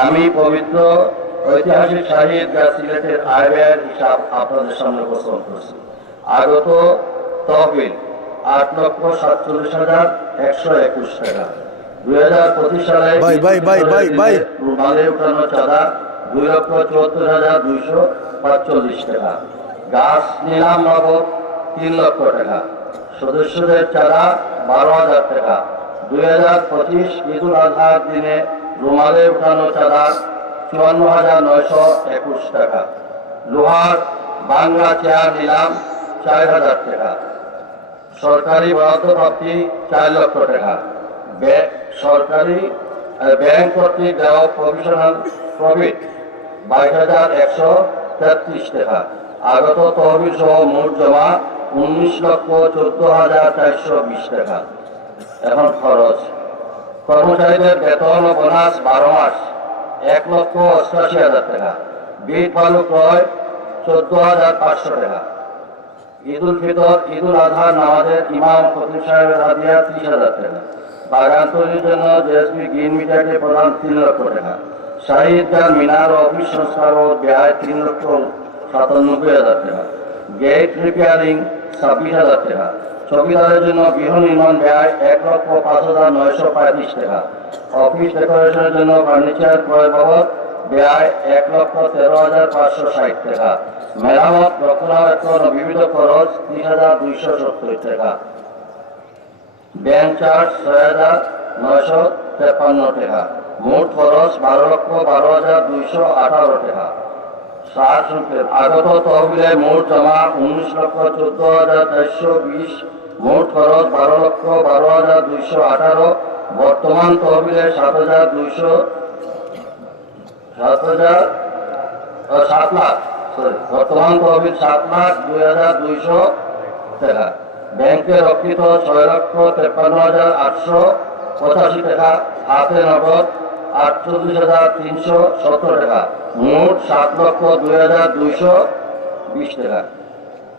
আমি পবিত্র ঐতিহাসিক শাহীদ সিলেটের আয় ব্যয়ের হিসাব আপনাদের সামনে উপস্থাপন করছি। আগত তহবিল 8,47,121 টাকা। 2025 সালে রুমালে উঠানো চাঁদা 2,74,245 টাকা। গাছ নিলাম বাবদ 3 লক্ষ টাকা। সদস্যদের চাঁদা 12,000 টাকা। 2025 ঈদুল আজহার দিনে রুমালে উঠানো চাঁদা 54,921 টাকা। লোহার বাংলা চেয়ার নিলাম 4,000 টাকা। সরকারি বরাদ্দ প্রাপ্তি 4 লক্ষ টাকা। সরকারি ব্যাংক কর্তৃক দেওয়া প্রভিশনাল প্রফিট 22,133 টাকা। আগত তহবিল সহ মোট জমা 19,14,420 টাকা। এখন খরচ। কর্মচারীদের বেতন ও বোনাস 12 মাস 1,88,000 টাকা। বিট বালু ক্রয় 14,500 টাকা। ঈদুল ফিতর ঈদুল আজহা নামাজের ইমাম খতিব সাহেবের হাদিয়া 30,000 টাকা। বাগান তৈরির জন্য জেএসবি গ্রিন মিডিয়াকে প্রদান 3 লক্ষ টাকা। শাহী ঈদগাহ মিনার ও অফিস সংস্কার ও ব্যয় 3,97,000 টাকা। গেট রিপেয়ারিং 26,000 টাকা। চৌকিদারের জন্য গৃহ নির্মাণ ব্যয় 1,05,935 টাকা। অফিস ডেকোরেশনের জন্য ফার্নিচার ক্রয় বাবদ ব্যয় 1,13,560 টাকা। মেরামত রক্ষণাবেক্ষণ ও বিবিধ খরচ 3,270 টাকা। ব্যাংক চার্জ 6,953 টাকা। মোট খরচ 12,12,218 টাকা। সার সংক্ষেপ। আগত তহবিলে মোট জমা 19,14,420। মোট খরচ 12,12,218। বর্তমান তহবিলে 7 লাখ বর্তমান তহবিল 7,02,200 টাকা। ব্যাংকে রক্ষিত 6,53,885 টাকা। হাতে নগদ 48,370 টাকা। মোট 7,02,220 টাকা।